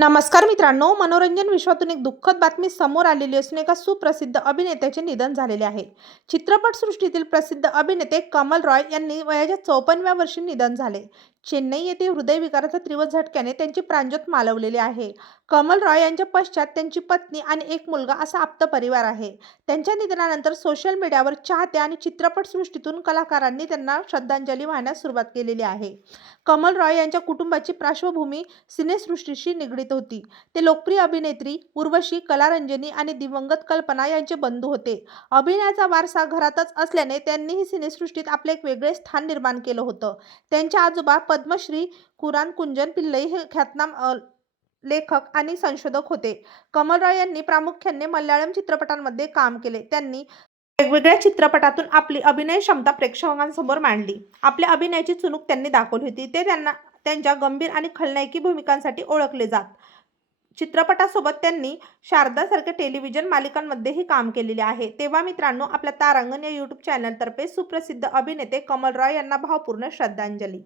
नमस्कार मित्रांनो, मनोरंजन विश्वातून एक दुःखद बातमी समोर आलेली असून एका सुप्रसिद्ध अभिनेत्याचे निधन झालेले आहे. चित्रपटसृष्टीतील प्रसिद्ध अभिनेते कमल रॉय यांनी वयाच्या 54व्या वर्षी निधन झाले. चेन्नई येथे हृदयविकाराच्या तीव्र झटक्याने त्यांची प्राणज्योत मालवलेली आहे. कमल रॉय यांच्या पश्चात त्यांची पत्नी आणि एक मुलगा असा आप्त परिवार आहे. त्यांच्या निधनानंतर सोशल मीडियावर चाहते आणि चित्रपटसृष्टीतून कलाकारांनी त्यांना श्रद्धांजली वाहण्यास सुरुवात केलेली आहे. कमल रॉय यांच्या कुटुंबाची पार्श्वभूमी सिनेसृष्टीशी निगडीत होती. ते लोकप्रिय अभिनेत्री उर्वशी, कलारंजनी आणि दिवंगत कल्पना यांचे बंधू होते. अभिनयाचा वारसा घरातच असल्याने त्यांनीही सिनेसृष्टीत आपले एक वेगळे स्थान निर्माण केलं होतं. त्यांचे आजोबा पद्मश्री कुरान कुंजन पिल्लई हे ख्यातनाम लेखक आणि संशोधक होते. कमल रॉय यांनी प्रामुख्याने मल्याळम चित्रपटांमध्ये काम केले. त्यांनी वेगवेगळ्या चित्रपटातून आपली अभिनय क्षमता प्रेक्षकांसमोर मांडली. आपल्या अभिनयाची चुणूक त्यांनी दाखवली होती. ते त्यांच्या गंभीर आणि खलनायकी भूमिकांसाठी ओळखले जात. चित्रपटासोबत त्यांनी शारदासारख्या टेलिव्हिजन मालिकांमध्येही काम केलेले आहे. तेव्हा मित्रांनो, आपल्या तारांगण या यूट्यूब चॅनलतर्फे सुप्रसिद्ध अभिनेते कमल रॉय यांना भावपूर्ण श्रद्धांजली.